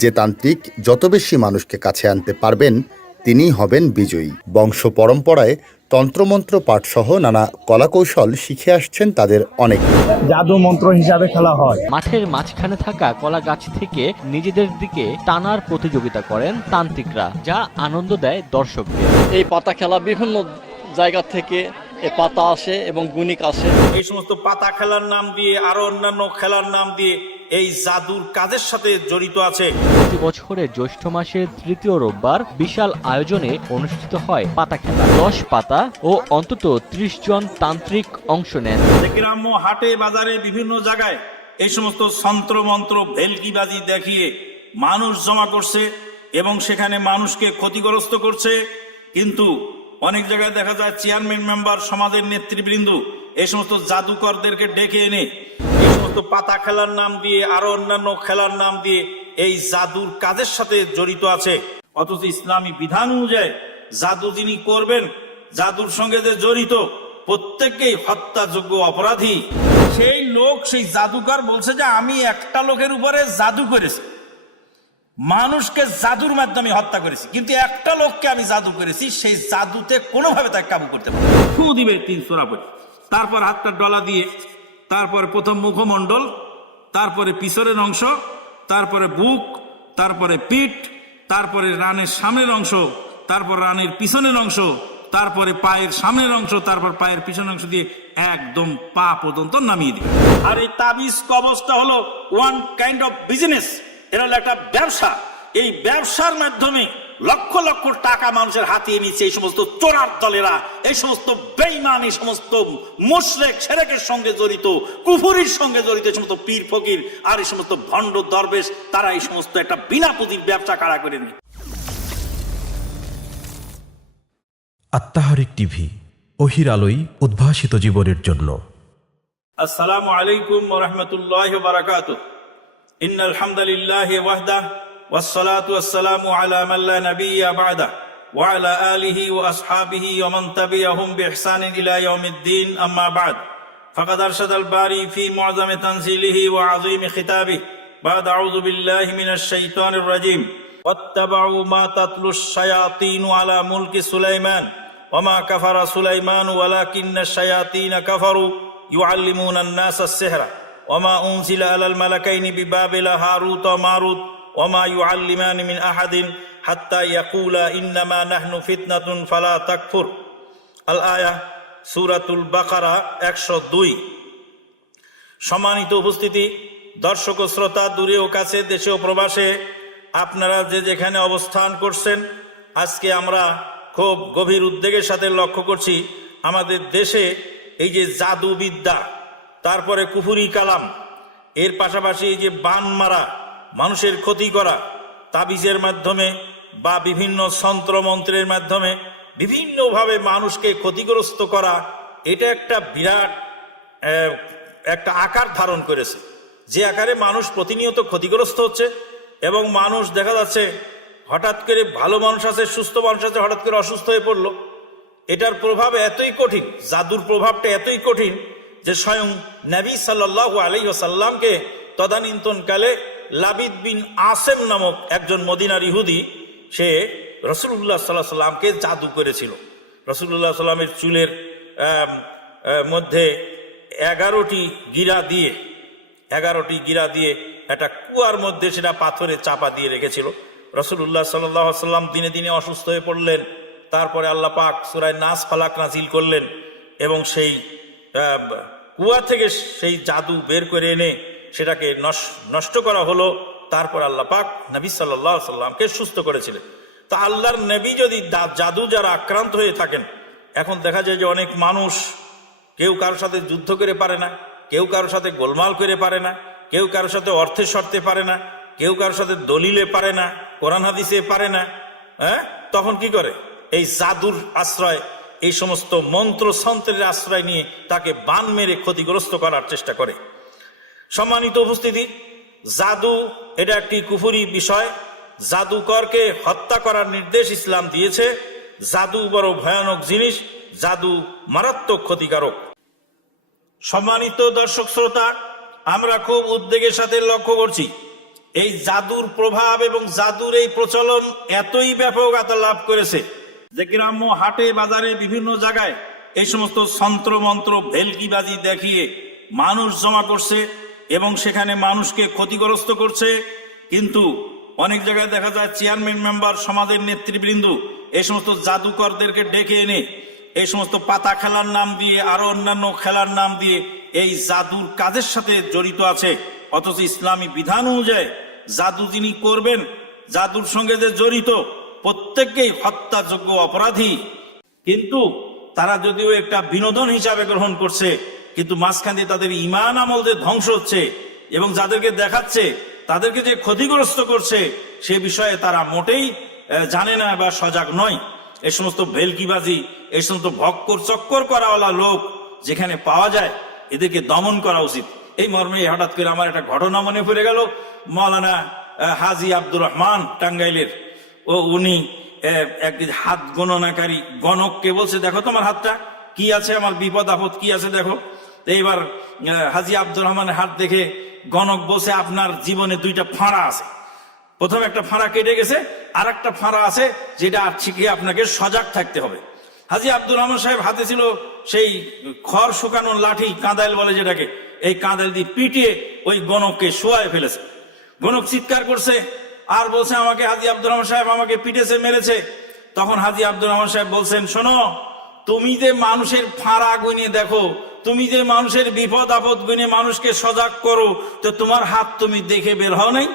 যে তান্ত্রিক যত বেশি মানুষকে কাছে আনতে পারবেন তিনিই হবেন বিজয়ী। বংশ পরম্পরায় তন্ত্রমন্ত্র পাঠসহ নানা কলাকৌশল শিখে আসছেন তাদের অনেকে। জাদু মন্ত্র হিসাবে খেলা হয়। মাঠের মাঝখানে থাকা কলা গাছ থেকে নিজেদের দিকে টানার প্রতিযোগিতা করেন তান্ত্রিকরা, যা আনন্দ দেয় দর্শকদের। এই পাতা খেলা বিভিন্ন জায়গা থেকে এ পাতা আসে এবং গুণিক আসে। এই সমস্ত পাতা খেলার নাম দিয়ে আরো অন্যান্য খেলার নাম দিয়ে এই জাদুর কাজের সাথে জড়িত আছে। প্রতি বছরের জ্যৈষ্ঠ মাসের তৃতীয় রোববার বিশাল আয়োজনে অনুষ্ঠিত হয় পাতা খেলা। 10 পাতা ও অন্তত 30 জন তান্ত্রিক অংশ নেন। গ্রাম্য হাটে বাজারে বিভিন্ন জায়গায় এই সমস্ত তন্ত্র মন্ত্র ভেলকিবাজি দেখিয়ে মানুষ জমা করছে এবং সেখানে মানুষকে ক্ষতিগ্রস্ত করছে। কিন্তু অনেক জায়গায় দেখা যায় চেয়ারম্যান মেম্বার, সমাজের নেতৃবৃন্দ এই সমস্ত জাদুকরদেরকে ডেকে এনে এই সমস্ত পাতা খেলার নাম দিয়ে আরো অন্যান্য খেলার নাম দিয়ে এই জাদুর কাজের সাথে জড়িত আছে। অথচ ইসলামী বিধান অনুযায়ী জাদু যিনি করবেন, জাদুর সঙ্গে যে জড়িত, প্রত্যেককেই হত্যাযোগ্য অপরাধী। সেই লোক, সেই জাদুকর বলছে যে আমি একটা লোকের উপরে জাদু করেছি, মানুষকে জাদুর মাধ্যমে হত্যা করেছি, কিন্তু একটা লোককে আমি জাদু করেছি, সেই জাদুতে কোনোভাবে তাকে কাবু করতে পারে। ফু দিবে 3 সোরা পড়ে, তারপর হাতটা ডলা দিয়ে, তারপরে প্রথম মুখমণ্ডল, তারপরে পিছনের অংশ, তারপরে বুক, তারপরে পিঠ, তারপরে রানের সামনের অংশ, তারপর রানের পিছনের অংশ, তারপরে পায়ের সামনের অংশ, তারপর পায়ের পিছনের অংশ দিয়ে একদম পা পর্যন্ত নামিয়ে দিবে। আর এই তাবিজ কবজটা হলো ওয়ান কাইন্ড অফ বিজনেস। এটা হলো একটা ব্যবসা। এই ব্যবসার মাধ্যমে লক্ষ লক্ষ টাকা মানুষের হাতিয়ে নিচ্ছে এই সমস্ত চোরার দলেরা, এই সমস্ত বেঈমান, এই সমস্ত মুশরিক শিরকের সঙ্গে জড়িত, কুফরির সঙ্গে জড়িত এই সমস্ত পীর ফকির আর এই সমস্ত ভণ্ড দরবেশ, তারা এই সমস্ত একটা বিনা পুঁজির ব্যবসা কারা করে নেয়। আত্মাহারিক টিভি, ওহির আলোয় উদ্ভাসিত জীবনের জন্য। আসসালামু আলাইকুম ওয়া রাহমাতুল্লাহি ওয়া বারাকাতুহু। ইন্নাল হামদালিল্লাহি ওয়াহদাহ ওয়াসসালাতু ওয়াসসালামু আলা মান লা নাবিয়্যা বা'দাহ ওয়া আলা আলিহি ওয়া আসহাবিহি ওয়া মান তাবি'আহুম বিইহসানিন ইলা ইয়াউমিদ্দিন, আম্মা বা'দ। ফাকাদ আরশাদাল বারি ফি মুআযামি তানজিলিহি ওয়া আযীমি খিতাবিহি বা'দা আউযু বিল্লাহি মিনাশ শাইতানির রাজীম। ওয়াত্তাবাউ মা তাতলুশ শায়াতিনু আলা মুলকি সুলাইমান ওয়া মা কাফারা সুলাইমানু ওয়ালাকিন্নাশ শায়াতিনা কাফারু ইউআল্লিমুনা আন-নাসা আস-সিহরা ওয়া মা উনজিলা আলাল মালাকাইনি বিবাবিলা হারুত ওয়া মারুত ওয়া মা ইউআল্লিমানি মিন আহাদিন হাত্তা ইয়াকুলা ইন্নামা নাহনু ফিতনাতুন ফালা তাকফুর। আল আয়া, সূরাতুল বাকারা 102। সম্মানিত উপস্থিতি, দর্শক ও শ্রোতা, দূরে ও কাছে, দেশে ও প্রবাসে, আপনারা যে যেখানে অবস্থান করছেন, আজকে আমরা খুব গভীর উদ্বেগের সাথে লক্ষ্য করছি আমাদের দেশে এই যে জাদুবিদ্যা, তারপরে কুফরি কালাম, এর পাশাপাশি এই যে বান মারা, মানুষের ক্ষতি করা, তাবিজের মাধ্যমে বা বিভিন্ন তন্ত্রমন্ত্রের মাধ্যমে বিভিন্নভাবে মানুষকে ক্ষতিগ্রস্ত করা, এটা একটা বিরাট একটা আকার ধারণ করেছে, যে আকারে মানুষ প্রতিনিয়ত ক্ষতিগ্রস্ত হচ্ছে। এবং মানুষ দেখা যাচ্ছে হঠাৎ করে ভালো মানুষ আছে, সুস্থ মানুষ আছে, হঠাৎ করে অসুস্থ হয়ে পড়লো। এটার প্রভাব এতই কঠিন, জাদুর প্রভাবটা এতই কঠিন যে স্বয়ং নবী সাল্লাল্লাহু আলাইহি ওয়াসাল্লামকে তদানীন্তনকালে লাবিদ বিন আসেম নামক একজন মদিনার ইহুদি, সে রাসূলুল্লাহ সাল্লাল্লাহু আলাইহি ওয়াসাল্লামকে জাদু করেছিল। রাসূলুল্লাহ সাল্লামের চুলের মধ্যে 11টি গিরা দিয়ে একটা কুয়ার মধ্যে সেটা পাথরে চাপা দিয়ে রেখেছিল। রাসূলুল্লাহ সাল্লাল্লাহু আলাইহি ওয়াসাল্লাম দিনে দিনে অসুস্থ হয়ে পড়লেন। তারপরে আল্লাহ পাক সূরা নাস ফালাক নাজিল করলেন এবং সেই কুয়া থেকে সেই জাদু বের করে এনে সেটাকে নষ্ট করা হলো। তারপর আল্লাহ পাক নবী সাল্লাল্লাহু আলাইহি ওয়াসাল্লামকে সুস্থ করেছিলেন। তা আল্লাহর নবী যদি জাদু যারা আক্রান্ত হয়ে থাকেন, এখন দেখা যায় যে অনেক মানুষ, কেউ কারোর সাথে যুদ্ধ করে পারে না, কেউ কারোর সাথে গোলমাল করে পারে না, কেউ কারোর সাথে অর্থে শর্তে পারে না, কেউ কারোর সাথে দলিলে পারে না, কোরআন হাদিসে পারে না, তখন কি করে? এই জাদুর আশ্রয়, এই সমস্ত মন্ত্র তন্ত্রের আশ্রয় নিয়ে তাকে বান মেরে ক্ষতিগ্রস্ত করার চেষ্টা করে। সম্মানিত উপস্থিতি, জাদু এটা একটি কুফরি বিষয়। জাদুকরকে হত্যা করার নির্দেশ ইসলাম দিয়েছে। জাদু বড় ভয়ানক জিনিস, জাদু মারাত্মক ক্ষতিকারক। সম্মানিত দর্শক শ্রোতা, আমরা খুব উদ্বেগের সাথে লক্ষ্য করছি এই জাদুর প্রভাব এবং জাদুর এই প্রচলন এতই ব্যাপকতা লাভ করেছে যে গ্রাম্য হাটে বাজারে বিভিন্ন জায়গায় এই সমস্ত তন্ত্র মন্ত্র ভেলকিবাজি দেখিয়ে মানুষ জমা করছে এবং সেখানে মানুষকে ক্ষতিগ্রস্ত করছে। কিন্তু অনেক জায়গায় দেখা যায় চেয়ারম্যান মেম্বার, সমাজের নেতৃবৃন্দ এই সমস্ত জাদুকরদেরকে ডেকে এনে এই সমস্ত পাতা খেলার নাম দিয়ে আরো অন্যান্য খেলার নাম দিয়ে এই জাদুর কাজের সাথে জড়িত আছে। অথচ ইসলামী বিধান অনুযায়ী জাদু যিনি করবেন, জাদুর সঙ্গে যে জড়িত, প্রত্যেককেই হত্যাযোগ্য অপরাধী। কিন্তু তারা যদিও একটা বিনোদন হিসাবে গ্রহণ করছে, কিন্তু মাঝখান দিয়ে তাদের ঈমান আমল যে ধ্বংস হচ্ছে এবং যাদেরকে দেখাচ্ছে তাদেরকে যে ক্ষতিগ্রস্ত করছে সে বিষয়ে তারা মোটেই জানে না বা সজাগ নয়। এই সমস্ত ভেলকিবাজি, এই সমস্ত ভক্কর চক্কর করাওয়ালা লোক যেখানে পাওয়া যায় এদেরকে দমন করা উচিত। এই মর্মে হঠাৎ করে আমার একটা ঘটনা মনে পড়ে গেল। মৌলানা হাজী আব্দুর রহমান টাঙ্গাইলের, উনি একদিন হাত গণনাকারী গণককে বলছে, দেখো তোমার হাতটা কি আছে, আমার বিপদ আপদ কি আছে দেখো। এইবার হাজী আব্দুর রহমানের হাত দেখে গণক বলছে, আপনার জীবনে দুইটা ফাঁড়া আছে। প্রথম একটা ফাঁড়া কেটে গেছে, আর একটা ফাঁড়া আছে যেটা শিখে আপনাকে সজাগ থাকতে হবে। হাজী আব্দুর রহমান সাহেব হাতে ছিল সেই খড় শুকানোর লাঠি, কাঁদাইল বলে যেটাকে, এই কাঁদাইল দিয়ে পিটিয়ে ওই গণককে শোয়ায় ফেলেছে। গণক চিৎকার করছে আর বলছে, আমাকে হাজী আব্দুর রহমান সাহেব আমাকে পিটেছে, মেরেছে। তখন হাজী আব্দুর রহমান সাহেব বলছেন, শোনো, তুমি যে মানুষের ফাঁড়া গুনে দেখো, তুমি যে মানুষের বিপদ আপদ গুনে মানুষকে সজাগ করো, তো তোমার হাত তুমি দেখে বের হও নাই,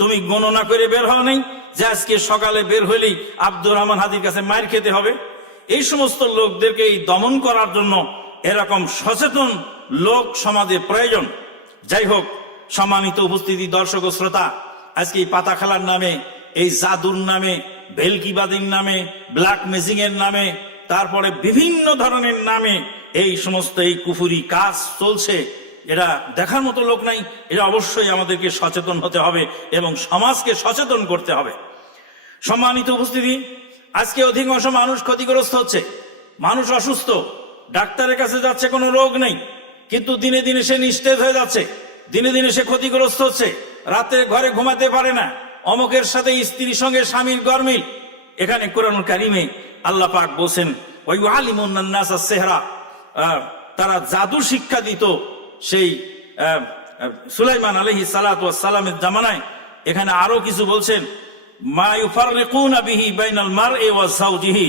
তুমি গণনা করে বের হও নাই যে আজকে সকালে বের হলেই আব্দুর রহমান হাজীর কাছে মার খেতে হবে। এই সমস্ত লোকদেরকে দমন করার জন্য এরকম সচেতন লোক সমাজে প্রয়োজন। যাই হোক, সম্মানিত উপস্থিতি, দর্শক ও শ্রোতা, আজকে এই পাতা খেলার নামে, এই জাদুর নামে, ভেলকিবাজির নামে, ব্ল্যাক ম্যাজিং এর নামে, তারপরে বিভিন্ন ধরনের নামে এই সমস্ত এই কুফুরি কাজ চলছে। এরা দেখার মতো লোক নাই। এটা অবশ্যই আমাদেরকে সচেতন হতে হবে এবং সমাজকে সচেতন করতে হবে। সম্মানিত উপস্থিতি, আজকে অধিকাংশ মানুষ ক্ষতিগ্রস্ত হচ্ছে, মানুষ অসুস্থ, ডাক্তারের কাছে যাচ্ছে, কোনো রোগ নেই, কিন্তু দিনে দিনে সে নিস্তেজ হয়ে যাচ্ছে, দিনে দিনে সে ক্ষতিগ্রস্ত হচ্ছে, রাতে ঘরে ঘুমাতে পারে না, অমুকের সাথে স্ত্রীর সঙ্গে স্বামীর গরমিল। এখানে কোরআনুল কারীমে আল্লাহ পাক বলছেন, ওয়ায়ুআল্লিমুন নাসা সিহরা, তারা জাদু শিক্ষা দিত সেই সুলাইমান আলাইহিস সালাতু ওয়াস সালামের জামানায়। এখানে আরো কিছু বলছেন, মা ইউফাররিকুনা বিহি বাইনাল মারই ওয়া যাওজিহি,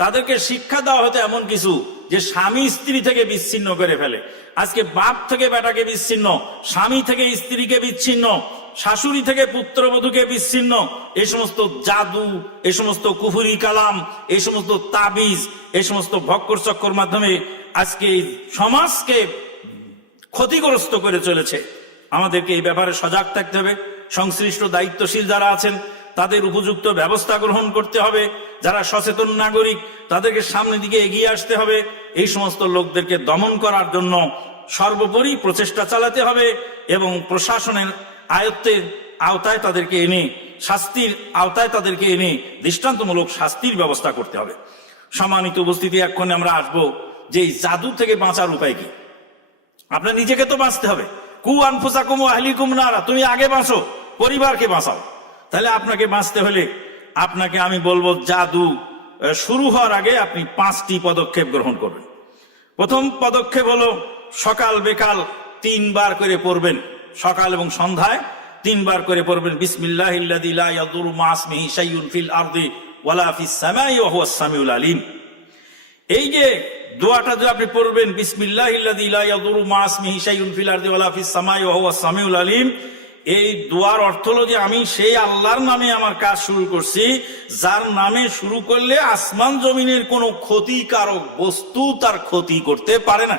তাদেরকে শিক্ষা দেওয়া হতো এমন কিছু যে স্বামী স্ত্রী থেকে বিচ্ছিন্ন করে ফেলে। আজকে বাপ থেকে বেটাকে বিচ্ছিন্ন, স্বামী থেকে স্ত্রীকে বিচ্ছিন্ন, শাশুড়ি থেকে পুত্রবধূকে বিচ্ছিন্ন। এই সমস্ত জাদু, এই সমস্ত কুফুরি কালাম, এই সমস্ত তাবিজ, এই সমস্ত ভক্কর চক্কর মাধ্যমে আজকে সমাজকে ক্ষতিগ্রস্ত করে চলেছে। আমাদেরকে এই ব্যাপারে সজাগ থাকতে হবে। সংশ্লিষ্ট দায়িত্বশীল যারা আছেন তাদের উপযুক্ত ব্যবস্থা গ্রহণ করতে হবে। যারা সচেতন নাগরিক তাদেরকে সামনের দিকে এগিয়ে আসতে হবে। এই সমস্ত লোকদেরকে দমন করার জন্য সর্বোপরি প্রচেষ্টা চালাতে হবে এবং প্রশাসনের আওতায় তাদেরকে এনে, শাস্তির আওতায় তাদেরকে এনে দৃষ্টান্তমূলক শাস্তির ব্যবস্থা করতে হবে। সম্মানিত উপস্থিতি, এখন আমরা আসবো যে এই জাদু থেকে বাঁচার উপায় কি। আপনার নিজেকে তো বাঁচতে হবে। কু আনফুসাকুম ওয়া আহলিকুম নারা, তুমি আগে বাঁচো, পরিবারকে বাঁচাও। তাহলে আপনাকে বাঁচতে হলে আপনাকে আমি বলবো, জাদু শুরু হওয়ার আগে আপনি 5টি পদক্ষেপ গ্রহণ করবেন। প্রথম পদক্ষেপ হলো সকাল বেকাল 3 বার করে পড়বেন, সকাল এবং সন্ধ্যায় 3 বার করে পড়বেন বিসমিল্লাহিল্লাযী লা ইয়াদুরু মা ইসমিহি শাইউন ফিল আরদি ওয়ালা ফিস সামাই ওয়া হুয়াস সামিউল আলিম। এই যে দোয়াটা যে আপনি পড়বেন, বিসমিল্লাহিল্লাযী লা ইয়াদুরু মা ইসমিহি শাইউন ফিল আরদি ওয়ালা ফিস সামাই ওয়া হুয়াস সামিউল আলিম, এই দোয়ার অর্থ হলো যে আমি সেই আল্লাহর নামে আমার কাজ শুরু করছি, যার নামে শুরু করলে আসমান জমিনের কোনো ক্ষতিকারক বস্তু তার ক্ষতি করতে পারে না।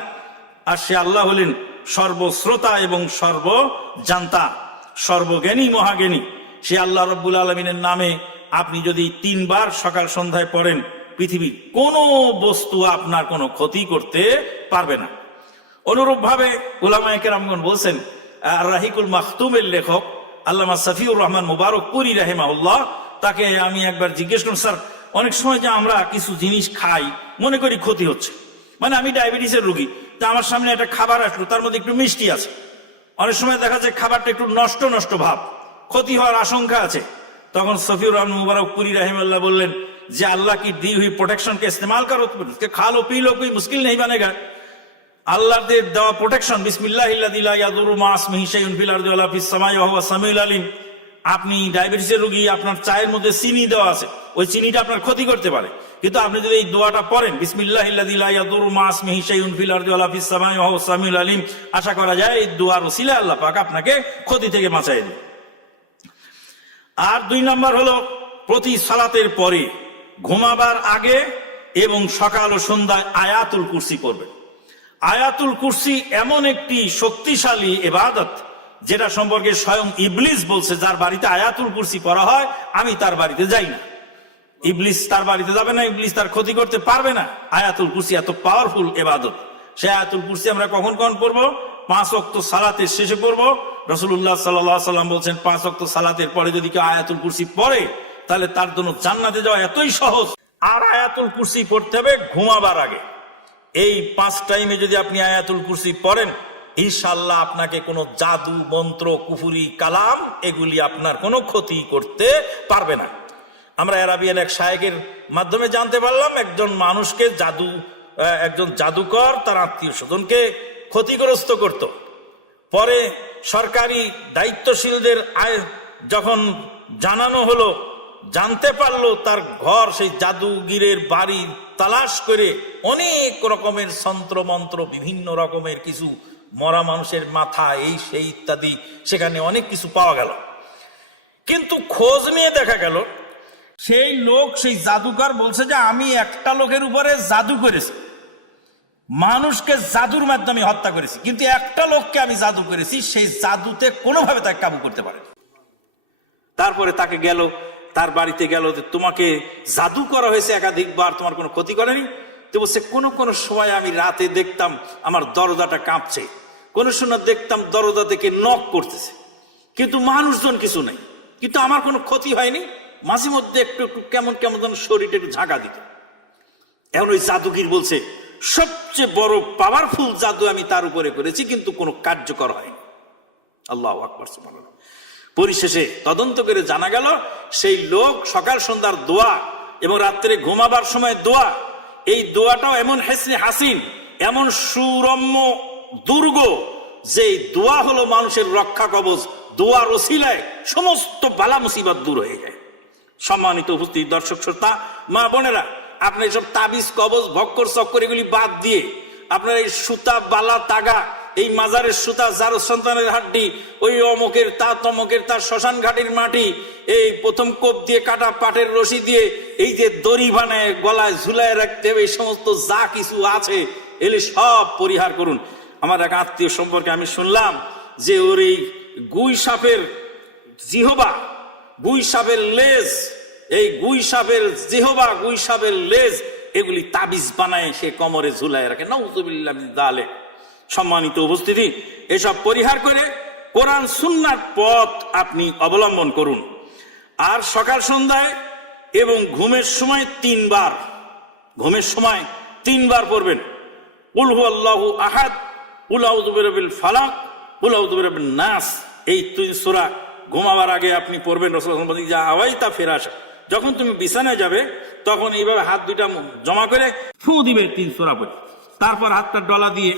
আর সে আল্লাহ হলেন সর্বশ্রোতা এবং সর্বজান্তা, সর্বজ্ঞানী, মহাজ্ঞানী। সে আল্লাহ রাব্বুল আলামিনের নামে আপনি যদি 3 বার সকাল সন্ধ্যায় পড়েন, পৃথিবীর কোনো বস্তু আপনার কোনো ক্ষতি করতে পারবে না। অনুরূপ ভাবে উলামায়ে কেরামগণ বলছেন, আর রাহিকুল মাখতুমের লেখক আল্লামা সাফিউর রহমান মুবারকপুরী রাহিমাহুল্লাহ, তাকে আমি একবার জিজ্ঞেস করলাম, স্যার, অনেক সময় যে আমরা কিছু জিনিস খাই মনে করি ক্ষতি হচ্ছে, মানে আমি ডায়াবেটিসের রোগী, তা আমার সামনে একটা খাবার আসলো তার মধ্যে একটু মিষ্টি আছে, অনেক সময় দেখা যায় খাবারটা একটু নষ্ট নষ্ট ভাব, ক্ষতি হওয়ার আশঙ্কা আছে। তখন সফিউর রহমান মুবারক পুরি রাহিমাহুল্লাহ বললেন যে अल्लाह की दी हुई प्रोटेक्शन के इस्तेमाल करो, उसके खा लो पी लो, कोई मुश्किल नहीं बनेगा। আল্লাহর দেওয়া প্রোটেকশন, বিসমিল্লাহিল্লাযী লা ইয়াদুররু মা ইসমিহি শাইউন ফিল আরদি ওয়ালা ফিস সামাই ওয়া হুয়া সামিউল আলিম। আপনি ডায়াবেটিসের রোগী, আপনার চায়ের মধ্যে চিনি দেওয়া আছে, ওই চিনিটা আপনার ক্ষতি করতে পারে, কিন্তু আপনি যদি এই দোয়াটা পড়েন বিসমিল্লাহিল্লাযী লা ইয়াদুররু মা ইসমিহি শাইউন ফিল আরদি ওয়ালা ফিস সামাই ওয়া হুয়া সামিউল আলিম, আশা করা যায় এই দোয়ার ওসিলায় আল্লাহ পাক আপনাকে ক্ষতি থেকে বাঁচায় দেবে। আর 2 নাম্বার হলো প্রতি সালাতের পরে, ঘুমাবার আগে এবং সকাল ও সন্ধ্যায় আয়াতুল কুরসি পড়বেন। আয়াতুল কুরসি এমন একটি শক্তিশালী ইবাদত যেটা সম্পর্কে স্বয়ং ইবলিস বলছে, যার বাড়িতে আয়াতুল কুরসি পড়া হয় আমি তার বাড়িতে যাই না। ইবলিস তার বাড়িতে যাবে না, ইবলিস তার ক্ষতি করতে পারবে না। আয়াতুল কুরসি এত পাওয়ারফুল ইবাদত। সেই আয়াতুল কুরসি আমরা কখন পড়বো? 5 ওয়াক্ত সালাতের শেষে পড়বো। রাসূলুল্লাহ সাল্লাল্লাহু আলাইহি ওয়াসাল্লাম বলছেন 5 ওয়াক্ত সালাতের পরে যদি কেউ আয়াতুল কুরসি পড়ে তাহলে তার জন্য জান্নাতে যাওয়া এতই সহজ। আর আয়াতুল কুরসি পড়তে হবে ঘুমাবার আগে। এই 5 টাইমে যদি আপনি আয়াতুল কুরসি পড়েন, ইনশাআল্লাহ আপনাকে কোনো জাদু মন্ত্র কুফরি কালাম এগুলি আপনার কোনো ক্ষতি করতে পারবে না। আমরা আরাবিয়ান এক শায়েখের মাধ্যমে জানতে পারলাম একজন মানুষকে একজন জাদুকর তার আত্মীয় স্বজনকে ক্ষতিগ্রস্ত করত। পরে সরকারি দায়িত্বশীলদের যখন জানানো হলো, জানতে পারলো তার ঘর, সেই জাদুগিরের বাড়ি তালাশ করে অনেক রকমের তন্ত্র মন্ত্র, বিভিন্ন রকমের কিছু মরা মানুষের মাথা, এই সেই ইত্যাদি, সেখানে অনেক কিছু পাওয়া গেল। কিন্তু খোঁজ নিয়ে দেখা গেল সেই লোক, সেই জাদুকর বলছে যে আমি একটা লোকের উপরে জাদু করেছি, মানুষকে জাদুর মাধ্যমে হত্যা করেছি, কিন্তু একটা লোককে আমি জাদু করেছি, সেই জাদুতে কোনোভাবে তাকে কাবু করতে পারে। তারপরে তাকে গেল, তার বাড়িতে গেল, তোমাকে জাদু করা হয়েছে একাধিকবার, তোমার কোনো ক্ষতি করেনি? তো বলছে কোনো সময় আমি রাতে দেখতাম আমার দরজাটা কাঁপছে, কোনো সময় দেখতাম দরজা থেকে নক করতেছে, কিন্তু মানুষজন কিছু নেই, কিন্তু আমার কোনো ক্ষতি হয়নি। মাঝে মধ্যে একটু কেমন যেন শরীরটা একটু ঝাঁকা দিত। এখন ওই জাদুগির বলছে সবচেয়ে বড় পাওয়ারফুল জাদু আমি তার উপরে করেছি, কিন্তু কোনো কার্যকর হয়নি। আল্লাহু আকবার, সুবহানাল্লাহ। পরিশেষে তদন্ত করে জানা গেল সেই লোক সকাল সন্ধ্যার দোয়া এবং রাত্রে ঘুমাবার সময় দোয়া, এই দোয়াটাও এমন হেসনে হাসিন, এমন সুরম্য দুর্গ, যে দোয়া হলো মানুষের রক্ষা কবচ। দোয়ার ওসিলায় সমস্ত বালা মুসিবত দূর হয়ে যায়। সম্মানিত উপস্থিত দর্শক শ্রোতা, মা বোনেরা, আপনি সব তাবিজ কবজ ভক্কর চক্কর এগুলি বাদ দিয়ে আপনার এই সুতা বালা তাগা, এই মাজারের সুতা, যার সন্তানের হাড্ডি, ওই অমকের তা তমকের তার শ্মশান ঘাটির মাটি, এই প্রথম কোপ দিয়ে কাটা পাটের রশি দিয়ে এই যে দড়ি বানায় গলায় ঝুলায় রাখতে হবে, এই সমস্ত যা কিছু আছে এগুলি সব পরিহার করুন। আমার এক আত্মীয় সম্পর্কে আমি শুনলাম যে ওর এই গুই সাপের জিহবা, গুই সাপের লেজ, এই গুই সাপের জিহবা, গুই সাপের লেজ, এগুলি তাবিজ বানায় সে কোমরে ঝুলায় রাখে। নাউযুবিল্লাহি মিন যালিক। সম্মানিত উপস্থিতি, এসব পরিহার করে কোরআন সুন্নাহর পথ আপনি অবলম্বন করুন। আর সকাল সন্ধ্যায় এবং ঘুমের সময় 3 বার পড়বেন কুল হুয়াল্লাহু আহাদ, কুল আউযু বিরাব্বিল ফালাক, কুল আউযু বিরাব্বিন নাস। এই 3 সূরা ঘুমাবার আগে আপনি পড়বেন। রাসূলুল্লাহ বলেন যা আওয়াইতা ফিরাশা, যখন তুমি বিছানায় যাবে তখন এইভাবে হাত দুইটা জমা করে ফু দিবে 3 সূরা পড়ে, তারপর হাতটা ডলা দিয়ে,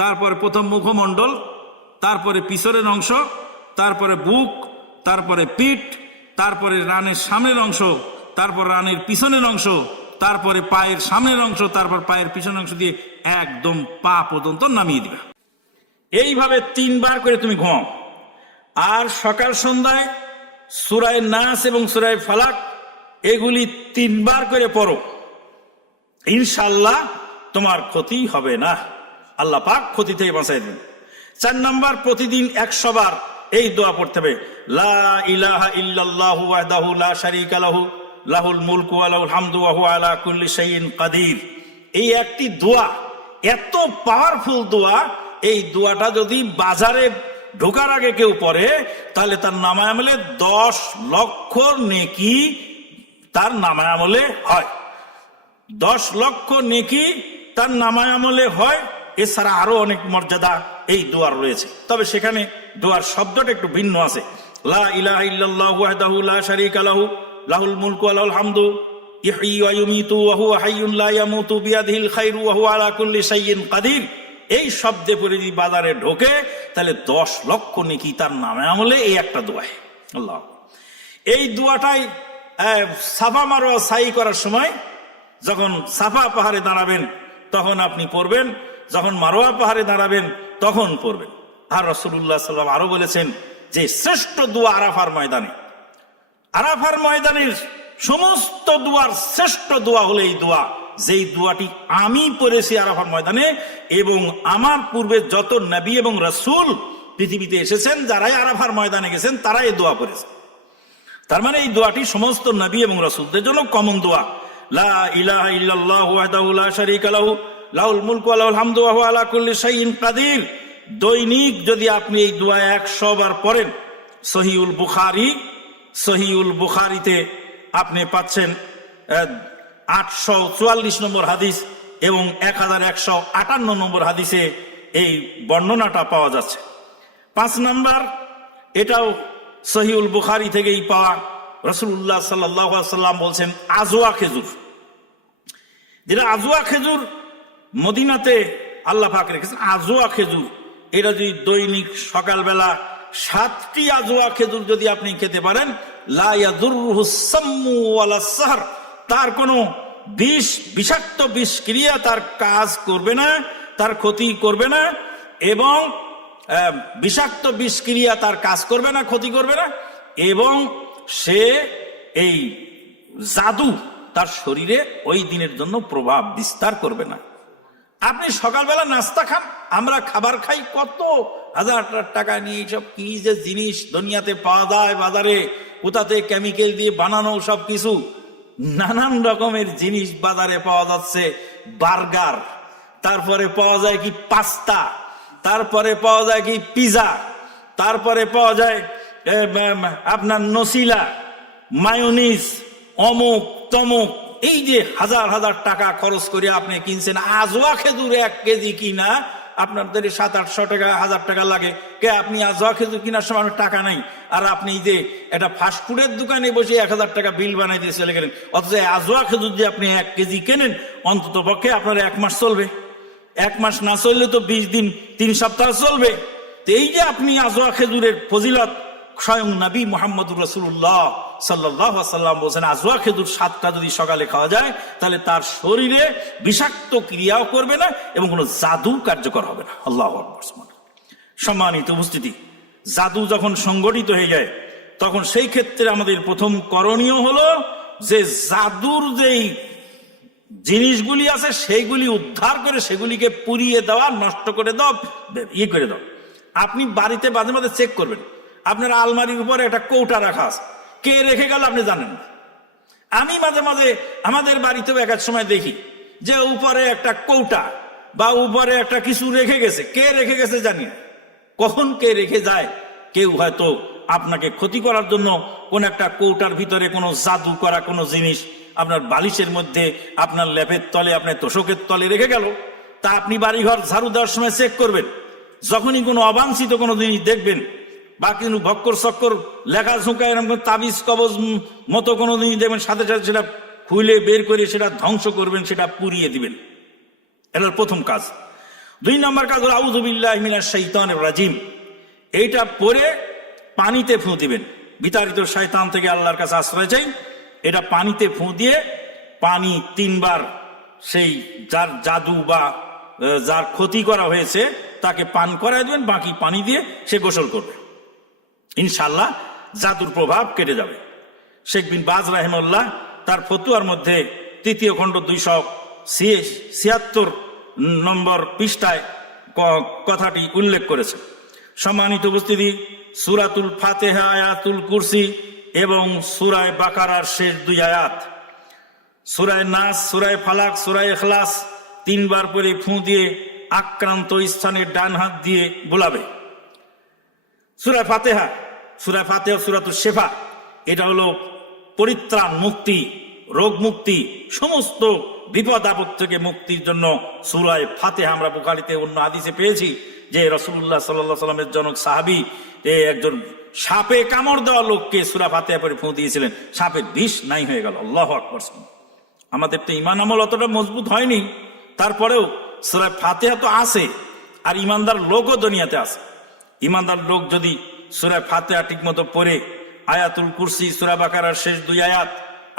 তারপরে প্রথম মুখমণ্ডল, তারপরে পিছনের অংশ, তারপরে বুক, তারপরে পিঠ, তারপরে রানের সামনের অংশ, তারপর রানের পিছনের অংশ, তারপরে পায়ের সামনের অংশ, তারপর পায়ের পিছনের অংশ দিয়ে একদম পা পর্যন্ত নামিয়ে দিবে। এইভাবে 3 বার করে তুমি ঘুমাও। আর সকাল সন্ধ্যায় সূরা নাস এবং সূরা ফালাক এগুলি 3 বার করে পড়ো, ইনশাআল্লাহ তোমার ক্ষতি হবে না, আল্লাহ পাক ক্ষতি থেকে বাঁচাই দিন। 4 নাম্বার, প্রতিদিন 100 বার এই দোয়া পড়তে হবে, লা ইলাহা ইল্লাল্লাহু ওয়াহদাহু লা শারীকা লাহু লাহুল মুলকু ওয়া লাহুল হামদু ওয়া হুয়া আলা কুল্লি শাইইন কাদির। এই একটি দোয়া এত পাওয়ারফুল দোয়া, এই দোয়াটা যদি বাজারে ঢোকার আগে কেউ পড়ে তাহলে তার নামায় আমলে 10 লক্ষ নেকি তার নামায় আমলে হয়। 10 লক্ষ নেকি তার নামায় আমলে হয়। এছাড়া আরো অনেক মর্যাদা এই দোয়ার রয়েছে, তবে সেখানে দোয়ার শব্দটা একটু ভিন্ন আছে। লা ইলাহা ইল্লাল্লাহু ওয়াহদাহু লা শারীকা লাহু লাহুল মুলকু ওয়া লাহুল হামদু ইহয়ী ওয়া ইউমীতু ওয়া হুয়া হাইয়্যুন লা ইয়ামুতু বিয়াদিহিল খায়রু ওয়া হুয়া আলা কুল্লি শাইইন কাদির। এই শব্দে পরে যদি বাজারে ঢোকে তাহলে 10 লক্ষ নেকি তার নামে আমলে এই একটা দোয়া। আল্লাহ, এই দোয়াটাই সাফা মারওয়া সাই করার সময় যখন সাফা পাহাড়ে দাঁড়াবেন তখন আপনি পড়বেন, যখন মারওয়া পাহাড়ে দাঁড়াবেন তখন পড়বেন। আর রাসূলুল্লাহ সাল্লাল্লাহু আলাইহি ওয়াসাল্লাম আরো বলেছেন যে শ্রেষ্ঠ দোয়া আরাফার ময়দানে, আরাফার ময়দানের সমস্ত দোয়ার শ্রেষ্ঠ দোয়া হলো এই দোয়া, যেই দোয়াটি আমি পড়েছি আরাফার ময়দানে, এবং আমার পূর্বে যত নবী এবং রাসূল পৃথিবীতে এসেছেন যারাই আরাফার ময়দানে গেছেন তারা এই দোয়া পড়েছে। তার মানে এই দোয়াটি সমস্ত নবী এবং রাসূলদের জন্য কমন দোয়া। লা ইলাহা ইল্লাল্লাহু ওয়াহদাহু লা শারীকা লাহু লাহুল মুলকু ওয়া লাহুল হামদু ওয়া হুয়া আলা কুল্লি শাইইন কাদির। দৈনিক যদি আপনি এই দোয়া 100 বার পড়েন, সহিউল বুখারীতে আপনি পাচ্ছেন 844 নম্বর হাদিস এবং 1158 নম্বর হাদিসে এই বর্ণনাটা পাওয়া যাচ্ছে। 5 নাম্বার, এটাও সহিউল বুখারী থেকেই পাওয়া, রাসূলুল্লাহ সাল্লাল্লাহু আলাইহি ওয়াসাল্লাম বলছেন আজওয়া খেজুর, যেটা আজওয়া খেজুর মদিনাতে আল্লাহ পাক রেখেছেন, আজওয়া খেজুর, এটা যদি দৈনিক সকালবেলা 7টি আজওয়া খেজুর যদি আপনি খেতে পারেন, লা ইয়াদুররুহু সাম্মু ওয়ালা সাহর, তার কোনো বিষাক্ত বিষক্রিয়া তার কাজ করবে না, তার ক্ষতি করবে না, এবং বিষাক্ত বিষক্রিয়া তার কাজ করবে না, ক্ষতি করবে না, এবং সে এই জাদু তার শরীরে ওই দিনের জন্য প্রভাব বিস্তার করবে না। আপনি সকালবেলা নাস্তা খান, আমরা খাবার খাই কত হাজার টাকা নিয়ে, সব কি যে জিনিস দুনিয়াতে পাওয়া যায় বাজারে, কোথাতে কেমিক্যাল দিয়ে বানানো সব কিছু, নানান রকমের জিনিস বাজারে পাওয়া যাচ্ছে। বার্গার, তারপরে পাওয়া যায় কি পাস্তা, তারপরে পাওয়া যায় কি পিজা, তারপরে পাওয়া যায় আপনার নসিলা, মায়োনিজ, অমুক তমুক, এই যে হাজার হাজার টাকা খরচ করে আপনি কিনছেন আজওয়া খেজুর 1 কেজি কিনা আপনাদের 700-800 টাকা 1000 টাকা লাগে, কে আপনি আজওয়া খেজুর কেনার সময় টাকা নাই, আর আপনি যে এটা ফাস্টফুডের দোকানে বসে 1000 টাকা বিল বানাই দিয়ে চলে গেলেন, অথচ আজওয়া খেজুর যে আপনি 1 কেজি কেনেন অন্তত পক্ষে আপনার 1 মাস চলবে, 1 মাস না চললে তো 20 দিন 3 সপ্তাহ চলবে। তো এই যে আপনি আজওয়া খেজুরের ফজিলত, স্বয়ং নবী মুহাম্মদুর রাসূলুল্লাহ সাল্লাল্লাহু আলাইহি ওয়াসাল্লাম বলেছেন আজওয়া খেজুর 7টা যদি সকালে খাওয়া যায় তাহলে তার শরীরে বিষাক্ত ক্রিয়াও করবে না এবং কোনো জাদু কার্যকর হবে না। আল্লাহু আকবার। সম্মানিত উপস্থিতি, জাদু যখন সংগঠিত হয়ে যায় তখন সেই ক্ষেত্রে আমাদের প্রথম করণীয় হলো যে জাদুর যেই জিনিসগুলি আছে সেইগুলি উদ্ধার করে সেগুলিকে পুড়িয়ে দেওয়া, নষ্ট করে দাও, করে দাও। আপনি বাড়িতে মাঝে মাঝে চেক করবেন, আপনার আলমারির উপরে একটা কৌটা রাখা আছে, কে রেখে গেল আপনি জানেন না। আমি মাঝে মাঝে আমাদের বাড়িতেও এক এক সময় দেখি যে উপরে একটা কৌটা বা উপরে একটা কিছু রেখে গেছে, কে রেখে গেছে জানি না, কখন কে রেখে যায়। কেউ হয়তো আপনাকে ক্ষতি করার জন্য কোন একটা কৌটার ভিতরে কোনো জাদু করা কোনো জিনিস আপনার বালিশের মধ্যে, আপনার ল্যাপের তলে, আপনার তোষকের তলে রেখে গেল। তা আপনি বাড়িঘর ঝাড়ু দেওয়ার সময় চেক করবেন, যখনই কোনো অবাঞ্ছিত কোনো জিনিস দেখবেন বা কিন্তু ভক্কর চক্কর লেখা ঝুঁকা এরকম তাবিজ কবজ মতো কোনো জিনিস দেখবেন, সাথে সাথে সেটা খুলে বের করে সেটা ধ্বংস করবেন, সেটা পুড়িয়ে দিবেন। এটার প্রথম কাজ। 2 নম্বর কাজ হলো আউযু বিল্লাহি মিনাশ শাইতানির রাজিম, এইটা পরে পানিতে ফুঁ দিবেন। বিতাড়িত শয়তান থেকে আল্লাহর কাছে আশ্রয় চাই। এটা পানিতে ফুঁ দিয়ে পানি 3 বার সেই যার জাদু বা যার ক্ষতি করা হয়েছে তাকে পান করায় দেবেন, বাকি পানি দিয়ে সে গোসল করবে, ইনশাআল্লাহ জাদুর প্রভাব কেটে যাবে। শেখ বিন বাজ রাহিমাহুল্লাহ তার ফতুয়ার মধ্যে 3য় খণ্ড 276 নম্বর পৃষ্ঠায় কথাটি উল্লেখ করেছে। সম্মানিত উপস্থিতি, সূরাতুল ফাতিহা, আয়াতুল কুরসি এবং সূরা বাকারার শেষ 2 আয়াত, সূরা নাস, সূরা ফালাক, সূরা ইখলাস 3 বার করে ফুঁ দিয়ে আক্রান্ত স্থানে ডান হাত দিয়ে বোলাবে। সূরা ফাতিহা, সূরাতুল শিফা, এটা হলো পরিত্রাণ, মুক্তি, রোগ মুক্তি, সমস্ত বিপদ আপদ থেকে মুক্তির জন্য সূরা ফাতিহা আমরা বুখারীতে অন্য হাদিসে পেয়েছি যে রাসূলুল্লাহ সাল্লাল্লাহু আলাইহি সাল্লামের জনক সাহাবী একজন সাপে কামড় দেওয়া লোককে সূরা ফাতিহা পড়ে ফুঁ দিয়েছিলেন, সাপের বিষ নাই হয়ে গেল। আল্লাহু আকবার। আমাদের তো ঈমান আমল অতটা মজবুত হয়নি, তারপরেও সূরা ফাতিহা তো আছে, আর ঈমানদার লোকও দুনিয়াতে আছে। ঈমানদার লোক যদি সূরা ফাতিহা ঠিকমতো পড়ে, আয়াতুল কুরসি, সূরা বাকারার শেষ 2 আয়াত,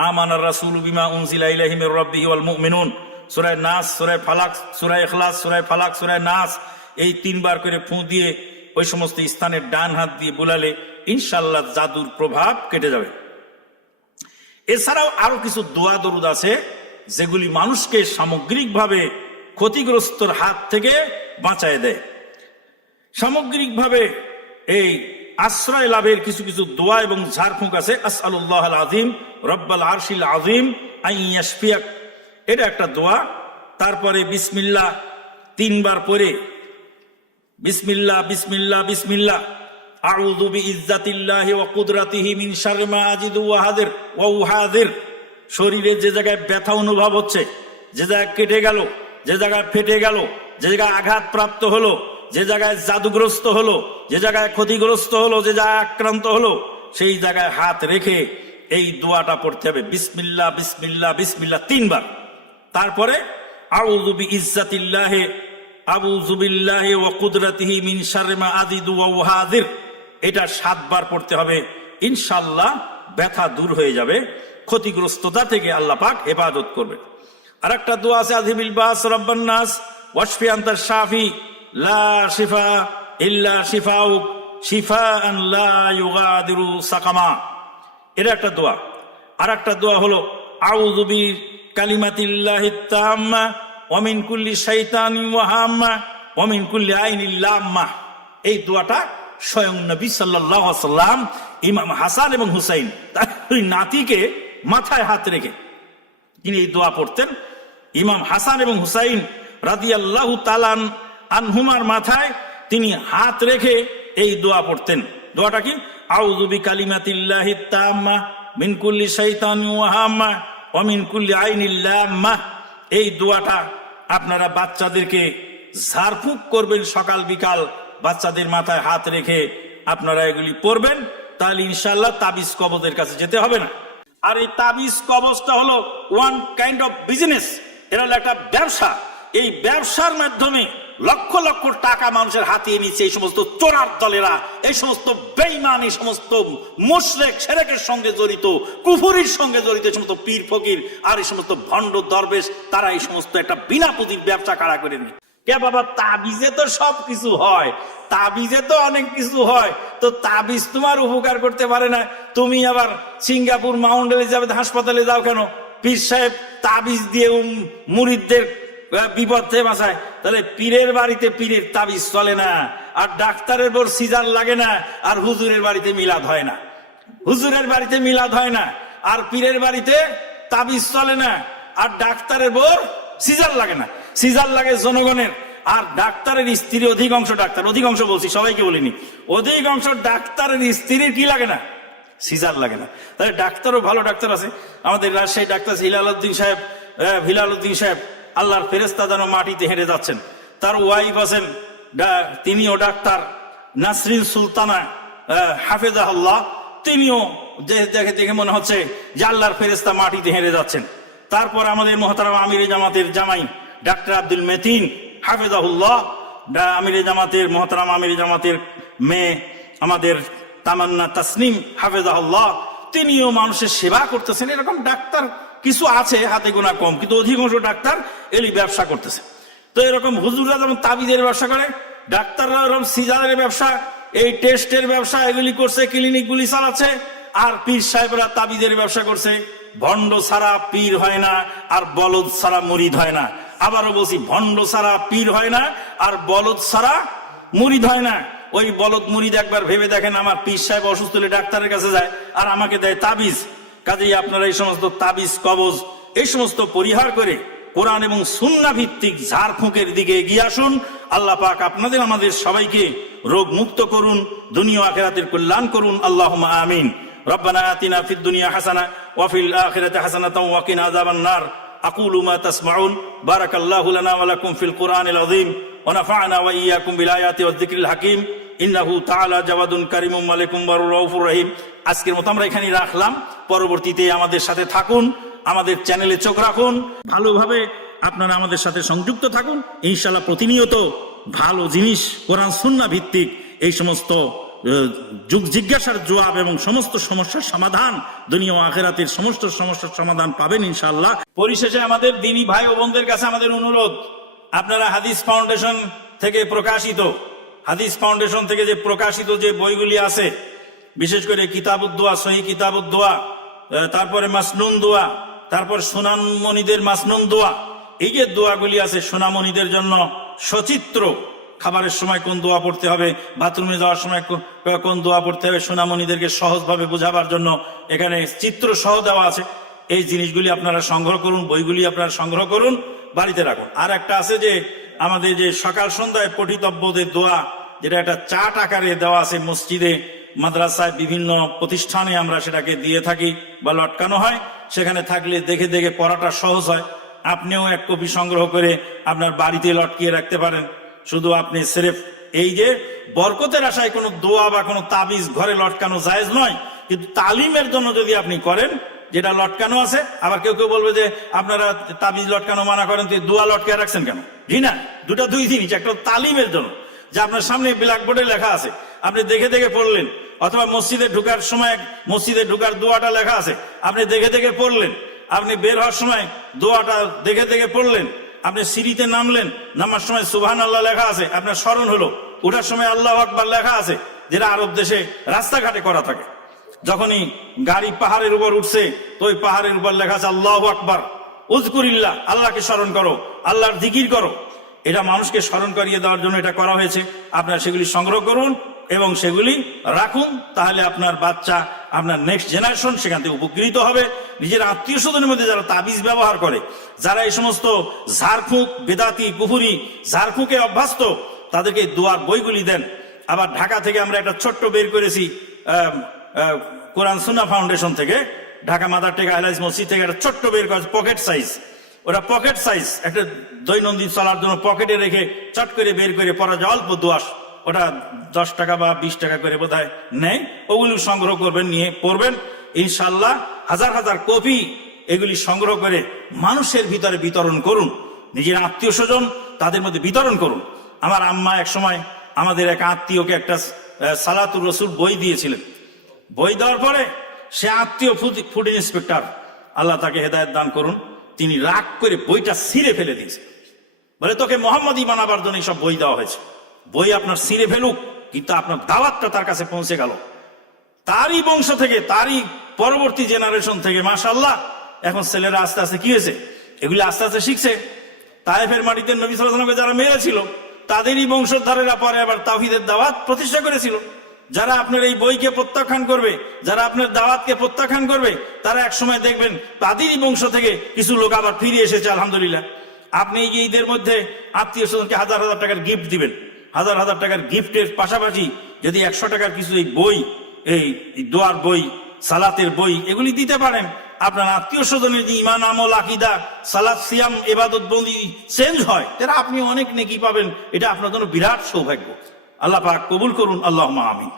আমানার রাসূলু বিমা উনজিলা ইলাইহি মির রাব্বিহি ওয়াল মুমিনুন, সূরা নাস, সূরা ফালাক, সূরা ইখলাস, সূরা ফালাক, সূরা নাস, এই 3 বার করে ফুঁ দিয়ে ওই সমস্ত স্থানের ডান হাত দিয়ে বুলালে ইনশাআল্লাহ জাদুর প্রভাব কেটে যাবে। এছাড়াও আরো কিছু দোয়া দরুদ আছে যেগুলি মানুষকে সামগ্রিকভাবে ক্ষতিগ্রস্তর হাত থেকে বাঁচায় দেয়। সামগ্রিকভাবে এই আশ্রয় লাভের কিছু কিছু দোয়া এবং ঝাড়ফুঁক আছে। আসআলুল্লাহ আল আযীম রব্বাল আরশিল আযীম আন ইয়াশফিয়াক, এটা একটা দোয়া। তারপরে বিসমিল্লাহ 3 বার পরে, বিসমিল্লাহ বিসমিল্লাহ বিসমিল্লাহ, আউযু বিইজ্জাতিল্লাহি ওয়া কুদরাতিহি মিন শাররি মা আজিদু ওয়া হাযির ওয়া উহাযির। শরীরে যে জায়গায় ব্যথা অনুভব হচ্ছে, যে জায়গায় কেটে গেল, যে জায়গায় ফেটে গেল, যে জায়গায় আঘাতপ্রাপ্ত হলো, যে জায়গায় জাদুগ্রস্ত হলো, যে জায়গায় ক্ষতিগ্রস্ত হলো, যে জায়গায় আক্রান্ত হলো, সেই জায়গায় হাত রেখে এই দোয়াটা পড়তে হবে, বিসমিল্লাহ বিসমিল্লাহ বিসমিল্লাহ 3 বার। তারপরে আউযু বিইজ্জাতিল্লাহি আউযু বিল্লাহি ওয়া কুদরাতিহি মিন শাররি মা আজিদু ওয়া উহাযির, এটা 7 বার পড়তে হবে। ইনশাআল্লাহ ব্যথা দূর হয়ে যাবে, ক্ষতিগ্রস্ততা থেকে আল্লাহ পাক হেফাজত করবে। আর একটা দোয়া আছে, আযহিবিল বাস রাব্বান নাস ওয়াশফি আনতাশ শাফি লা শিফা ইল্লা শিফাউক শিফাআন লা ইউগাদিরু সাকামা, এটা একটা দোয়া। আর একটা দোয়া হলো আউযু বি কালিমাতিল্লাহিত তাম্মা ওয়া মিন কুল্লি শাইতানিন ওয়া হাম্মা ওয়া মিন কুল্লি আইনিল লাম্মা। এই দোয়াটা স্বয়ং নবী সাল্লাল্লাহু আলাইহি ওয়াসাল্লাম ইমাম হাসান এবং হুসাইন তার ওই নাতিকে মাথায় হাত রেখে তিনি এই দোয়া পড়তেন। ইমাম হাসান এবং হুসাইন রাদিয়াল্লাহু তাআলা আনহুমার মাথায় তিনি হাত রেখে এই দোয়া পড়তেন। দোয়াটা কি? আউযু বিকালিমাতিল্লাহিত তাম্মা মিন কুল্লি শাইতানিন ওয়া হাম্মা ওয়া মিন কুল্লি আইনিল লাম্মা। এই দোয়াটা আপনারা বাচ্চাদেরকে ঝাড়ফুঁক করবেন সকাল বিকাল, বাচ্চাদের মাথায় হাত রেখে আপনারা এগুলি পড়বেন, তাহলে ইনশাআল্লাহ তাবিজ কবজের কাছে যেতে হবে না। আর এই তাবিজ কবজটা হলো ওয়ান কাইন্ড অফ বিজনেস, এটা হলো একটা ব্যবসা। এই ব্যবসার মাধ্যমে লক্ষ লক্ষ টাকা মানুষের হাতিয়ে নিচ্ছে এই সমস্ত চোরার দলেরা, এই সমস্ত বেঈমান, এই সমস্ত মুশরিক শিরকের সঙ্গে জড়িত, কুফরির সঙ্গে জড়িত এই সমস্ত পীর ফকির আর এই সমস্ত ভণ্ড দরবেশ, তারা এই সমস্ত একটা বিনা পুঁজির ব্যবসা কারা করে নিয়ে। কে বাবা, তাবিজে তো সব কিছু হয়, তাবিজে তো অনেক কিছু হয়, তো তাবিজ তোমার উপকার করতে পারে না। তুমি আবার সিঙ্গাপুর মাউন্ট এলিজাবেথ হাসপাতালে যাও কেন? পীর সাহেব তাবিজ দিয়ে মুরিদদের বিপদ থেকে বাঁচায়। তাহলে পীরের বাড়িতে পীরের তাবিজ চলে না, আর ডাক্তারের বোর সিজার লাগে না, আর হুজুরের বাড়িতে মিলাদ হয় না, হুজুরের বাড়িতে মিলাদ হয় না, আর পীরের বাড়িতে তাবিজ চলে না, আর ডাক্তারের বোর সিজার লাগে না। সিজার লাগে জনগণের, আর ডাক্তারের স্ত্রী, অধিকাংশ ডাক্তার, অধিকাংশ বলছি সবাইকে বলিনি, অধিকাংশ ডাক্তারের স্ত্রীর কি লাগে না? সিজার লাগে না। তাহলে ডাক্তারও ভালো ডাক্তার আছে আমাদের রাজশাহী ডাক্তার হিলালউদ্দিন সাহেব, হিলালউদ্দিন সাহেব আল্লাহর ফেরেশতা যেন মাটিতে হেঁটে যাচ্ছেন। তার ওয়াইফ আছেন, তিনিও ডাক্তার, নাসরিন সুলতানা হাফেজাহুল্লাহ, তিনিও দেখে দেখে মনে হচ্ছে যে আল্লাহর ফেরেশতা মাটিতে হেঁটে যাচ্ছেন। তারপর আমাদের মহতারাম আমিরে জামাতের জামাই ডাক্তার আব্দুল মেতিন হাফেজাহুল্লাহ, আমিরে জামাতের মহতারাম আমিরে জামাতের মেয়ে আমাদের তামান্না তাসনিম হাফেজাহুল্লাহ, তিনিও মানুষের সেবা করতেছেন। এরকম ডাক্তার কিছু আছে, হাতে গোনা কম, কিন্তু অধিকাংশ ডাক্তার এলি ব্যবসা করতেছে। তো এরকম হুজুররা যেমন তাবিজের ব্যবসা করে, ডাক্তাররা এরকম সিজারের ব্যবসা, এই টেস্টের ব্যবসা এগুলি করছে, ক্লিনিকগুলি চালাচ্ছে। আর পীর সাহেবরা তাবিজের ব্যবসা করছে। ভণ্ড ছাড়া পীর হয় না, আর বলদ ছাড়া মুরিদ হয় না। আবারও বলছি, ভণ্ড ছাড়া পীর হয় না, আর বলদ ছাড়া মুরিদ হয় না। ওই বলদ মুরিদ একবার ভেবে দেখেন, আমার পীর সাহেব অসুস্থ হলে ডাক্তারের কাছে যায় আর আমাকে দেয় তাবিজ। কাজেই আপনারা এই সমস্ত তাবিজ কবজ এই সমস্ত পরিহার করে কোরআন এবং সুন্নাহ ভিত্তিক ঝাড়ফুঁকের দিকে এগিয়ে আসুন। আল্লাহ পাক আপনাদের আমাদের সবাইকে রোগ মুক্ত করুন, দুনিয়া আখিরাতের কল্যাণ করুন। আল্লাহুম্মা আমিন। রব্বানা আতিনা ফিদ দুনিয়া হাসানা ওয়া ফিল আখিরাতি হাসানাতাও ওয়া কিনা আযাবান নার। আকুলু মা তাসমাউন। বারাকাল্লাহু লানা ওয়া লাকুম ফিল কুরআনিল আযীম। ওয়া নাফা'না ওয়া ইয়্যাকুম বিল আয়াতি ওয়াজ যিকরিল হাকীম ইন্নাহু তাআলা জাওয়াদুন কারীমুম মালিকুম রাউফুর রহিম। আজকের মতো আমরা এখানেই রাখলাম। পরবর্তীতে আমাদের সাথে থাকুন, আমাদের চ্যানেলে চোখ রাখুন, ভালোভাবে আপনারা আমাদের সাথে সংযুক্ত থাকুন। ইনশাআল্লাহ প্রতিনিয়ত ভালো জিনিস কোরআন সুন্নাহ ভিত্তিক এই সমস্ত যুগ জিজ্ঞাসার জবাব এবং সমস্ত সমস্যার সমাধান, দুনিয়া ও আখিরাতের সমস্ত সমস্যার সমাধান পাবেন ইনশাআল্লাহ। পরিশেষে আমাদের দ্বীনি ভাই ও বোনদের কাছে আমাদের অনুরোধ, আপনারা হাদিস ফাউন্ডেশন থেকে প্রকাশিত যে বইগুলি আছে, বিশেষ করে কিতাবুদ দোয়া, সহিহ কিতাবুদ দোয়া, তারপরে মাসনুন দোয়া, তারপর সুনামণিদের মাসনুন দোয়া, এই যে দোয়াগুলি আছে সোনামণিদের জন্য সচিত্র, খাবারের সময় কোন দোয়া পড়তে হবে, বাথরুমে যাওয়ার সময় কোন দোয়া পড়তে হবে, সোনামণিদেরকে সহজভাবে বোঝাবার জন্য এখানে চিত্র সহ দেওয়া আছে। এই জিনিসগুলি আপনারা সংগ্রহ করুন, বইগুলি আপনারা সংগ্রহ করুন, বাড়িতে রাখুন। আর একটা আছে যে আমাদের যে সকাল সন্ধ্যায় পঠিতব্যদের দোয়া, যেটা একটা চার্ট আকারে দেওয়া আছে মসজিদে, মাদ্রাসায়, বিভিন্ন প্রতিষ্ঠানে আমরা সেটাকে দিয়ে থাকি বা লটকানো হয়। সেখানে থাকলে দেখে দেখে পড়াটা সহজ হয়। আপনিও এক কপি সংগ্রহ করে আপনার বাড়িতে লটকিয়ে রাখতে পারেন। শুধু আপনি সিরেফ এই যে বরকতের আশায় কোনো দোয়া বা কোনো তাবিজ ঘরে লটকানো জায়েজ নয়, কিন্তু তালিমের জন্য যদি আপনি করেন, যেটা লটকানো আছে। আবার কেউ কেউ বলবে যে আপনারা তাবিজ লটকানো মানা করেন, তো দোয়া লটকে রাখছেন কেন? জি না, দুই জিনিস। একটা তালিমের জন্য, যে আপনার সামনে ব্ল্যাকবোর্ডে লেখা আছে, আপনি দেখে দেখে পড়লেন, অথবা মসজিদে ঢুকার সময় মসজিদে ঢুকার দোয়াটা লেখা আছে, আপনি দেখে দেখে পড়লেন। আপনি বের হওয়ার সময় দোয়াটা দেখে দেখে পড়লেন। আপনি সিঁড়িতে নামলেন, নামার সময় সুবহানাল্লাহ লেখা আছে, আপনার স্মরণ হলো। ওঠার সময় আল্লাহু আকবার লেখা আছে, যেটা আরব দেশে রাস্তাঘাটে করা থাকে। যখনই গাড়ি পাহাড়ের উপর উঠছে, তো ওই পাহাড়ের উপর লেখা আছে আল্লাহু আকবার, উযকুরিল্লাহ, আল্লাহকে স্মরণ করো, আল্লাহর জিকির করো। এটা মানুষকে স্মরণ করিয়ে দেওয়ার জন্য এটা করা হয়েছে। আপনারা সেগুলি সংগ্রহ করুন এবং সেগুলি রাখুন। তাহলে আপনার বাচ্চা, আপনার নেক্সট জেনারেশন সেখান থেকে উপকৃত হবে। নিজের আত্মীয় স্বজনের মধ্যে যারা তাবিজ ব্যবহার করে, যারা এই সমস্ত ঝাড়ফুঁক, বেদাতি, কুফুরি ঝাড়ফুঁকে অভ্যস্ত, তাদেরকে দোয়ার বইগুলি দেন। আবার ঢাকা থেকে আমরা একটা ছোট্ট বের করেছি, কোরআন সুন্নাহ ফাউন্ডেশন থেকে, ঢাকা মাদার টেকা আহলাদিস মসজিদ থেকে একটা ছোট্ট বের করেছে, পকেট সাইজ। ওটা পকেট সাইজ, একটা দৈনন্দিন চলার জন্য পকেটে রেখে চট করে বের করে পড়া যায়, অল্প দোয়াস। ওটা 10 টাকা বা 20 টাকা করে বোধহয় নেয়। ওগুলি সংগ্রহ করবেন, নিয়ে পড়বেন ইনশাল্লাহ। হাজার হাজার কপি এগুলি সংগ্রহ করে মানুষের ভিতরে বিতরণ করুন। নিজের আত্মীয় স্বজন তাদের মধ্যে বিতরণ করুন। আমার আম্মা এক সময় আমাদের এক আত্মীয়কে একটা সালাতুর রসুল বই দিয়েছিলেন। বই দেওয়ার পরে সে আত্মীয় ফুড ইন্সপেক্টর, আল্লাহ তাকে হেদায়েত দান করুন, তিনি রাগ করে বইটা ছিঁড়ে ফেলে দিয়েছে। বলে, তোকে মোহাম্মদী বানাবার জন্য সব বই দেওয়া হয়েছে। বই আপনার ছিঁড়ে ফেলুক, কিন্তু আপনার দাওয়াতটা তার কাছে পৌঁছে গেল। তারই বংশ থেকে, তারই পরবর্তী জেনারেশন থেকে মাশাআল্লাহ এখন ছেলেরা আস্তে আস্তে কি হয়েছে, এগুলি আস্তে আস্তে শিখছে। তায়েফের মাটিতে নবী সাল্লাল্লাহু আলাইহি ওয়াসাল্লামকে যারা মেরেছিল, তাদেরই বংশধরেরা পরে আবার তাওহীদের দাওয়াত প্রতিষ্ঠা করেছিল। যারা আপনার এই বইকে প্রত্যাখ্যান করবে, যারা আপনার দাওয়াতকে প্রত্যাখ্যান করবে, তারা এক সময় দেখবেন তাদেরই বংশ থেকে কিছু লোক আবার ফিরে এসেছে। আলহামদুলিল্লাহ। আপনি এই ঈদের মধ্যে আত্মীয় স্বজনকে হাজার হাজার টাকার গিফট দিবেন। হাজার হাজার টাকার গিফটের পাশাপাশি যদি 100 টাকার কিছু এই বই, এই দোয়ার বই, সালাতের বই, এগুলি দিতে পারেন, আপনার আত্মীয় স্বজনের যে ইমান, আমল, আকীদা, সালাত, সিয়াম, ইবাদত বন্দি চেঞ্জ হয়, তারা আপনি অনেক নেকি পাবেন। এটা আপনার জন্য বিরাট সৌভাগ্য। আল্লাহ পাক কবুল করুন। আল্লাহুম্মা আমিন।